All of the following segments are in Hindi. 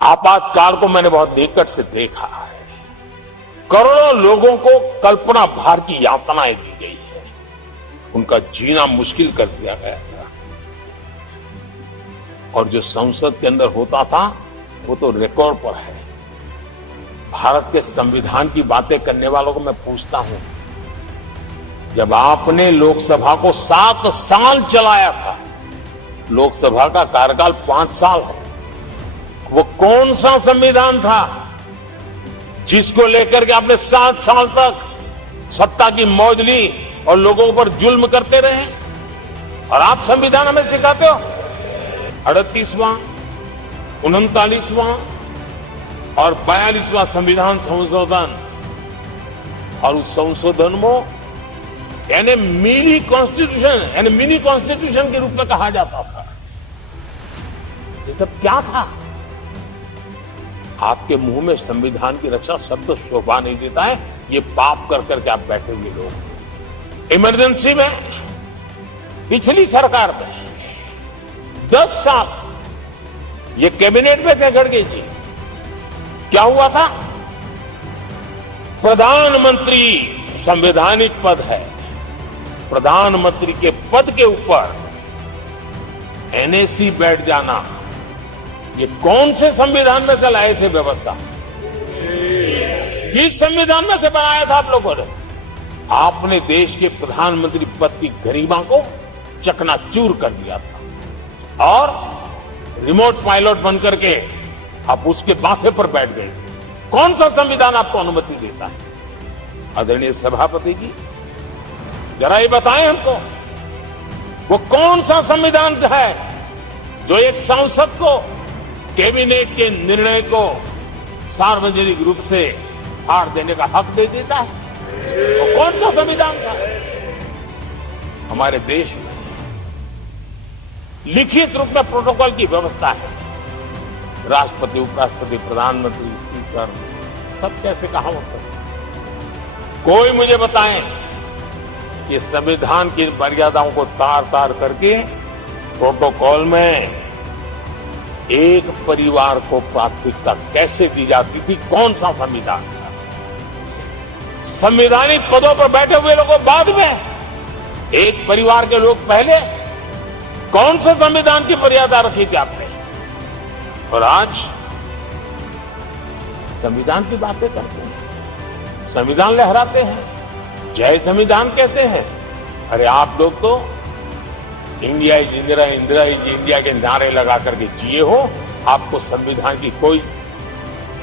आपातकाल को मैंने बहुत निकट से देखा है। करोड़ों लोगों को कल्पना भार की यातनाएं दी गई है, उनका जीना मुश्किल कर दिया गया था। और जो संसद के अंदर होता था वो तो रिकॉर्ड पर है। भारत के संविधान की बातें करने वालों को मैं पूछता हूं, जब आपने लोकसभा को 7 साल चलाया था, लोकसभा का कार्यकाल 5 साल है, वो कौन सा संविधान था जिसको लेकर के आपने 7 साल तक सत्ता की मौज ली और लोगों पर जुल्म करते रहे? और आप संविधान हमें सिखाते हो 38वां, 39वां और 42वां संविधान संशोधन, और उस संशोधन में यानी मिनी कॉन्स्टिट्यूशन, यानी मिनी कॉन्स्टिट्यूशन के रूप में कहा जाता था। ये सब क्या था? आपके मुंह में संविधान की रक्षा शब्द शोभा नहीं देता है। ये पाप कर करके आप बैठे हुए लोग। इमरजेंसी में पिछली सरकार में 10 साल ये कैबिनेट में थे खड़गे जी, क्या हुआ था? प्रधानमंत्री संवैधानिक पद है, प्रधानमंत्री के पद के ऊपर एनएसी बैठ जाना, ये कौन से संविधान में चलाए थे व्यवस्था? इस संविधान में से बनाया था आप लोगों ने। आपने देश के प्रधानमंत्री पद की गरिमा को चकनाचूर कर दिया था और रिमोट पायलट बनकर के आप उसके माथे पर बैठ गए थे। कौन सा संविधान आपको अनुमति देता है? आदरणीय सभापति जी, जरा ये बताएं हमको, वो कौन सा संविधान है जो एक सांसद को कैबिनेट के निर्णय को सार्वजनिक रूप से फाड़ देने का हक दे देता है? वो कौन सा संविधान था? हमारे देश में लिखित रूप में प्रोटोकॉल की व्यवस्था है। राष्ट्रपति, उपराष्ट्रपति, प्रधानमंत्री, स्पीकर सब कैसे कहा होता है? कोई मुझे बताएं कि संविधान की मर्यादाओं को तार तार करके प्रोटोकॉल में एक परिवार को प्राथमिकता कैसे दी जाती थी? कौन सा संविधान था? संवैधानिक पदों पर बैठे हुए लोगों बाद में, एक परिवार के लोग पहले। कौन से संविधान की मर्यादा रखी थी आपने? और आज संविधान की बातें करते हैं, संविधान लहराते हैं, जय संविधान कहते हैं। अरे आप लोग तो India is Indira, Indira is India के नारे लगा करके जिए हो। आपको संविधान की कोई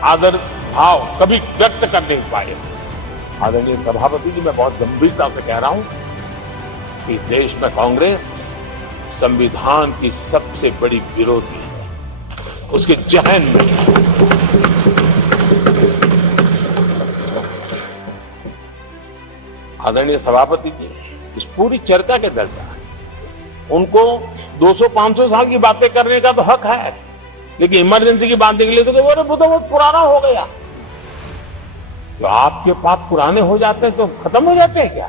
आदर भाव कभी व्यक्त कर नहीं पाए। आदरणीय सभापति जी, मैं बहुत गंभीरता से कह रहा हूं कि देश में कांग्रेस संविधान की सबसे बड़ी विरोधी है। उसके जहन में आदरणीय सभापति जी, इस पूरी चर्चा के दर्जा उनको 200-500 साल की बातें करने का तो हक है, लेकिन इमरजेंसी की बातें के लिए तो वो बहुत पुराना हो गया। तो आपके पाप पुराने हो जाते हैं तो खत्म हो जाते हैं क्या?